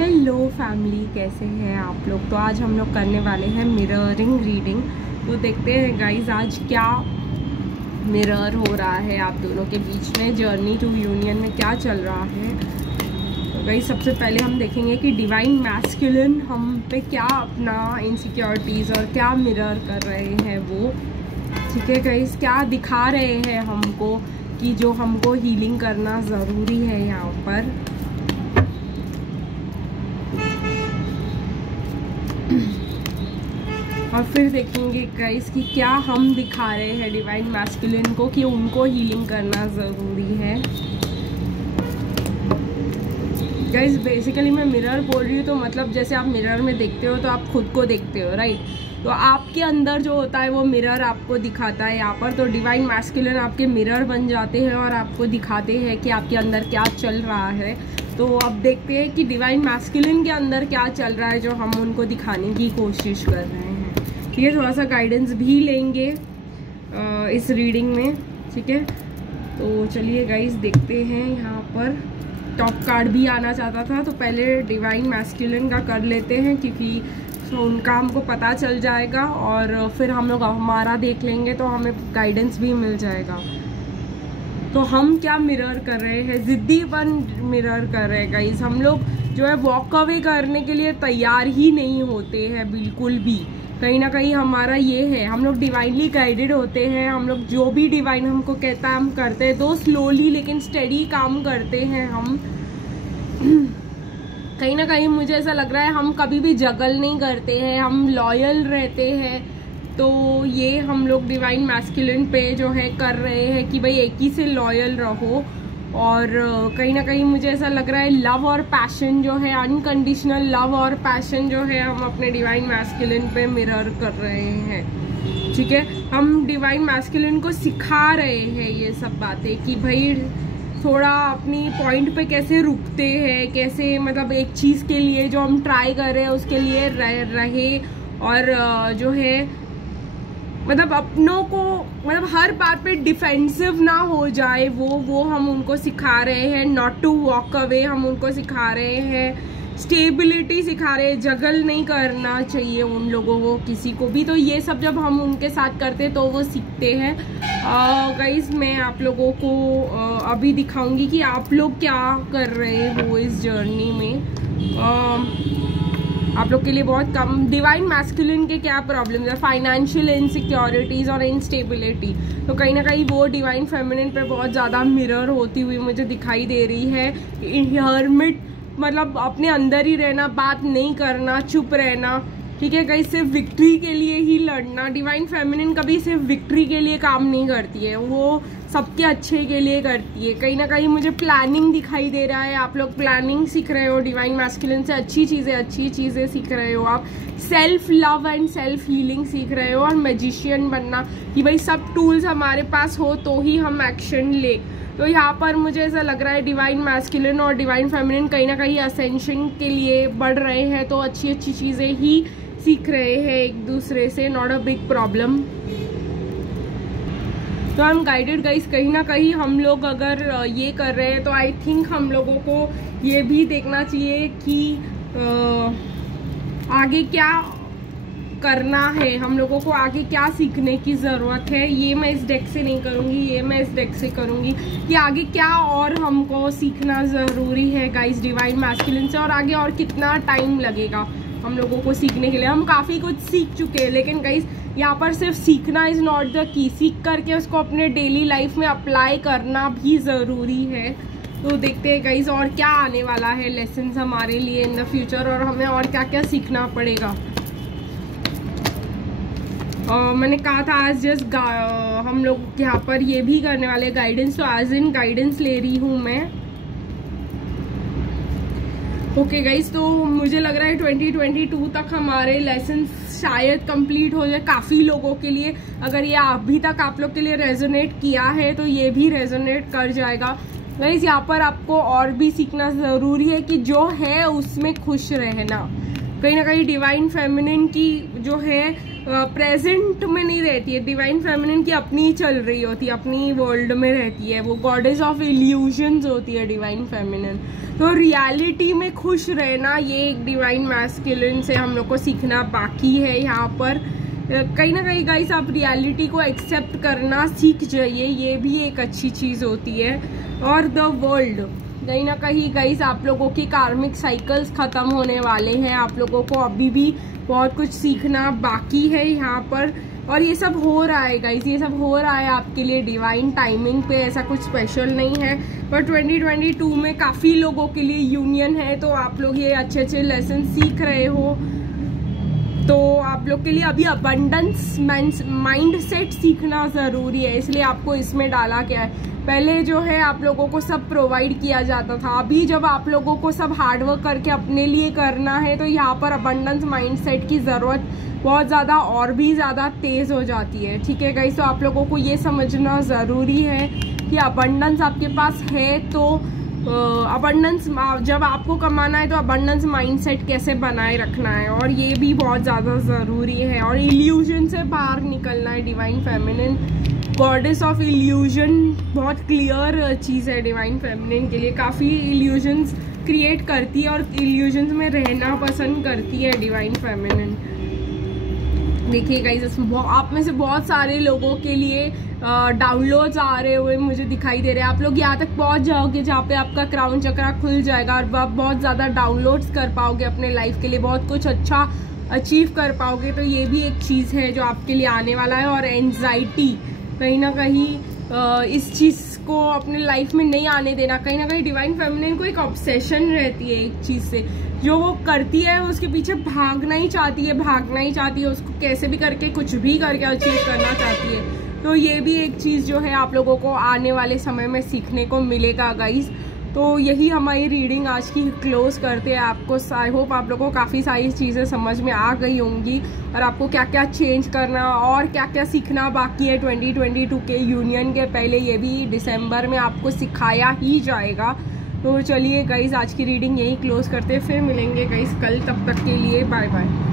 Hello family, कैसे हैं आप लोग। तो आज हम लोग करने वाले हैं मिररिंग रीडिंग। तो देखते हैं गाइज आज क्या मिरर हो रहा है आप दोनों के बीच में, जर्नी टू यूनियन में क्या चल रहा है। तो गाइज सबसे पहले हम देखेंगे कि डिवाइन मैस्कुलिन हम पे क्या अपना इनसिक्योरिटीज़ और क्या मिरर कर रहे हैं वो, ठीक है गाइज। क्या दिखा रहे हैं हमको कि जो हमको हीलिंग करना ज़रूरी है यहाँ पर। और फिर देखेंगे गाइस कि क्या हम दिखा रहे हैं डिवाइन मैस्कुलिन को कि उनको हीलिंग करना ज़रूरी है। गाइस बेसिकली मैं मिरर बोल रही हूँ तो मतलब जैसे आप मिरर में देखते हो तो आप खुद को देखते हो, राइट। तो आपके अंदर जो होता है वो मिरर आपको दिखाता है यहाँ पर। तो डिवाइन मैस्कुलिन आपके मिरर बन जाते हैं और आपको दिखाते हैं कि आपके अंदर क्या चल रहा है। तो अब देखते हैं कि डिवाइन मैस्कुलिन के अंदर क्या चल रहा है जो हम उनको दिखाने की कोशिश कर रहे हैं। ठीक है, थोड़ा सा गाइडेंस भी लेंगे इस रीडिंग में, ठीक है। तो चलिए गाइस देखते हैं। यहाँ पर टॉप कार्ड भी आना चाहता था तो पहले डिवाइन मैस्कुलिन का कर लेते हैं क्योंकि तो उनका हमको पता चल जाएगा और फिर हम लोग हमारा देख लेंगे तो हमें गाइडेंस भी मिल जाएगा। तो हम क्या मिरर कर रहे हैं, जिद्दीपन मिरर कर रहे हैं गाइस। हम लोग जो है वॉक अवे करने के लिए तैयार ही नहीं होते हैं बिल्कुल भी। कहीं ना कहीं हमारा ये है, हम लोग डिवाइनली गाइडेड होते हैं। हम लोग जो भी डिवाइन हमको कहता है हम करते हैं। तो स्लोली लेकिन स्टेडी काम करते हैं हम। कहीं ना कहीं मुझे ऐसा लग रहा है हम कभी भी जगल नहीं करते हैं, हम लॉयल रहते हैं। तो ये हम लोग डिवाइन मैस्कुलिन पे जो है कर रहे हैं कि भाई एक ही से लॉयल रहो। और कहीं ना कहीं मुझे ऐसा लग रहा है लव और पैशन जो है, अनकंडीशनल लव और पैशन जो है हम अपने डिवाइन मैस्कुलिन पे मिरर कर रहे हैं, ठीक है। हम डिवाइन मैस्कुलिन को सिखा रहे हैं ये सब बातें कि भाई थोड़ा अपनी पॉइंट पे कैसे रुकते हैं, कैसे मतलब एक चीज़ के लिए जो हम ट्राई कर रहे हैं उसके लिए रहे और जो है मतलब अपनों को मतलब हर बात पे डिफेंसिव ना हो जाए वो हम उनको सिखा रहे हैं। नॉट टू वॉक अवे हम उनको सिखा रहे हैं, स्टेबिलिटी सिखा रहे हैं, जगल नहीं करना चाहिए उन लोगों को किसी को भी। तो ये सब जब हम उनके साथ करते हैं तो वो सीखते हैं। गाइस मैं आप लोगों को अभी दिखाऊंगी कि आप लोग क्या कर रहे हो इस जर्नी में। आप लोग के लिए बहुत कम डिवाइन मैस्कुलिन के क्या प्रॉब्लम्स है, फाइनेंशियल इनसिक्योरिटीज़ और इनस्टेबिलिटी। तो कहीं ना कहीं वो डिवाइन फेमिनिन पे बहुत ज़्यादा मिरर होती हुई मुझे दिखाई दे रही है। हर्मिट मतलब अपने अंदर ही रहना, बात नहीं करना, चुप रहना, ठीक है। कहीं सिर्फ विक्ट्री के लिए ही लड़ना। डिवाइन फेमिनिन कभी सिर्फ विक्ट्री के लिए काम नहीं करती है, वो सबके अच्छे के लिए करती है। कहीं ना कहीं मुझे प्लानिंग दिखाई दे रहा है, आप लोग प्लानिंग सीख रहे हो डिवाइन मैस्कुलिन से, अच्छी चीज़ें सीख रहे हो आप। Self love and self healing सीख रहे हो और मैजिशियन बनना कि भाई सब टूल्स हमारे पास हो तो ही हम एक्शन ले। तो यहाँ पर मुझे ऐसा लग रहा है डिवाइन मैस्कुलिन और डिवाइन फेमिनिन कहीं ना कहीं असेंशन के लिए बढ़ रहे हैं। तो अच्छी चीज़ें ही सीख रहे हैं एक दूसरे से, नॉट अ बिग प्रॉब्लम। तो हम गाइडेड गाइस, कहीं ना कहीं हम लोग अगर ये कर रहे हैं तो आई थिंक हम लोगों को ये भी देखना चाहिए कि आगे क्या करना है, हम लोगों को आगे क्या सीखने की ज़रूरत है। ये मैं इस डेक से नहीं करूँगी, ये मैं इस डेक से करूँगी कि आगे क्या और हमको सीखना ज़रूरी है गाइस डिवाइन मैस्कुलिन से, और आगे और कितना टाइम लगेगा हम लोगों को सीखने के लिए। हम काफ़ी कुछ सीख चुके हैं लेकिन गाइस यहाँ पर सिर्फ सीखना इज़ नॉट द की, सीख करके उसको अपने डेली लाइफ में अप्लाई करना भी ज़रूरी है। तो देखते हैं गाइस और क्या आने वाला है लेसन्स हमारे लिए इन द फ्यूचर, और हमें और क्या क्या सीखना पड़ेगा। मैंने कहा था आज जस्ट हम लोग यहाँ पर ये भी करने वाले गाइडेंस, तो आज इन गाइडेंस ले रही हूँ मैं। ओके गाइस, तो मुझे लग रहा है 2022 तक हमारे लेसन शायद कंप्लीट हो जाए काफ़ी लोगों के लिए। अगर ये अभी तक आप लोग के लिए रेजोनेट किया है तो ये भी रेजोनेट कर जाएगा। गाइस यहाँ पर आपको और भी सीखना ज़रूरी है कि जो है उसमें खुश रहना। कहीं ना कहीं डिवाइन फेमिनिन की जो है प्रेजेंट में नहीं रहती है। डिवाइन फेमिनिन की अपनी चल रही होती है, अपनी वर्ल्ड में रहती है, वो गॉडेस ऑफ इल्यूजन्स होती है डिवाइन फेमिनिन। तो रियलिटी में खुश रहना ये एक डिवाइन मैस्कुलिन से हम लोग को सीखना बाकी है। यहाँ पर कहीं ना कहीं गाइस आप रियलिटी को एक्सेप्ट करना सीख जाइए, ये भी एक अच्छी चीज़ होती है। और द वर्ल्ड, कहीं ना कहीं गाइस आप लोगों की कार्मिक साइकिल्स ख़त्म होने वाले हैं, आप लोगों को अभी भी बहुत कुछ सीखना बाकी है यहाँ पर। और ये सब हो रहा है गाइस, ये सब हो रहा है आपके लिए डिवाइन टाइमिंग पे, ऐसा कुछ स्पेशल नहीं है। पर 2022 में काफ़ी लोगों के लिए यूनियन है, तो आप लोग ये अच्छे अच्छे लेसन सीख रहे हो। तो आप लोग के लिए अभी अबंडेंस माइंड सेट सीखना ज़रूरी है, इसलिए आपको इसमें डाला गया है। पहले जो है आप लोगों को सब प्रोवाइड किया जाता था, अभी जब आप लोगों को सब हार्डवर्क करके अपने लिए करना है तो यहाँ पर अबंडेंस माइंडसेट की ज़रूरत बहुत ज़्यादा और भी ज़्यादा तेज़ हो जाती है। ठीक है गाइस, तो आप लोगों को ये समझना ज़रूरी है कि अबंडेंस आपके पास है तो अबंडेंस जब आपको कमाना है तो अबंडेंस माइंडसेट कैसे बनाए रखना है, और ये भी बहुत ज़्यादा ज़रूरी है। और इल्यूजन से बाहर निकलना है। Divine feminine goddess of illusion बहुत क्लियर चीज़ है डिवाइन फेमिनिन के लिए, काफ़ी इल्यूजन्स क्रिएट करती है और इल्यूजन्स में रहना पसंद करती है डिवाइन फेमिनिन। देखिए गाइस, आप में से बहुत सारे लोगों के लिए डाउनलोड्स आ रहे हुए मुझे दिखाई दे रहे हैं। आप लोग यहाँ तक पहुँच जाओगे जहाँ पे आपका क्राउन चक्रा खुल जाएगा और आप बहुत ज़्यादा डाउनलोड्स कर पाओगे अपने लाइफ के लिए, बहुत कुछ अच्छा अचीव कर पाओगे। तो ये भी एक चीज़ है जो आपके लिए आने वाला है। और एंजाइटी, कहीं ना कहीं इस चीज़ को अपने लाइफ में नहीं आने देना। कहीं ना कहीं डिवाइन फेमिनिन को एक ऑब्सेशन रहती है एक चीज़ से, जो वो करती है उसके पीछे भागना ही चाहती है, उसको कैसे भी करके कुछ भी करके अचीव करना चाहती है। तो ये भी एक चीज़ जो है आप लोगों को आने वाले समय में सीखने को मिलेगा गाइस। तो यही हमारी रीडिंग आज की क्लोज करते हैं। आपको आई होप आप लोगों को काफ़ी सारी चीज़ें समझ में आ गई होंगी और आपको क्या क्या चेंज करना और क्या क्या सीखना बाकी है 2022 के यूनियन के पहले, ये भी दिसंबर में आपको सिखाया ही जाएगा। तो चलिए गाइस, आज की रीडिंग यही क्लोज करते हैं, फिर मिलेंगे गाइस कल, तब तक के लिए बाय बाय।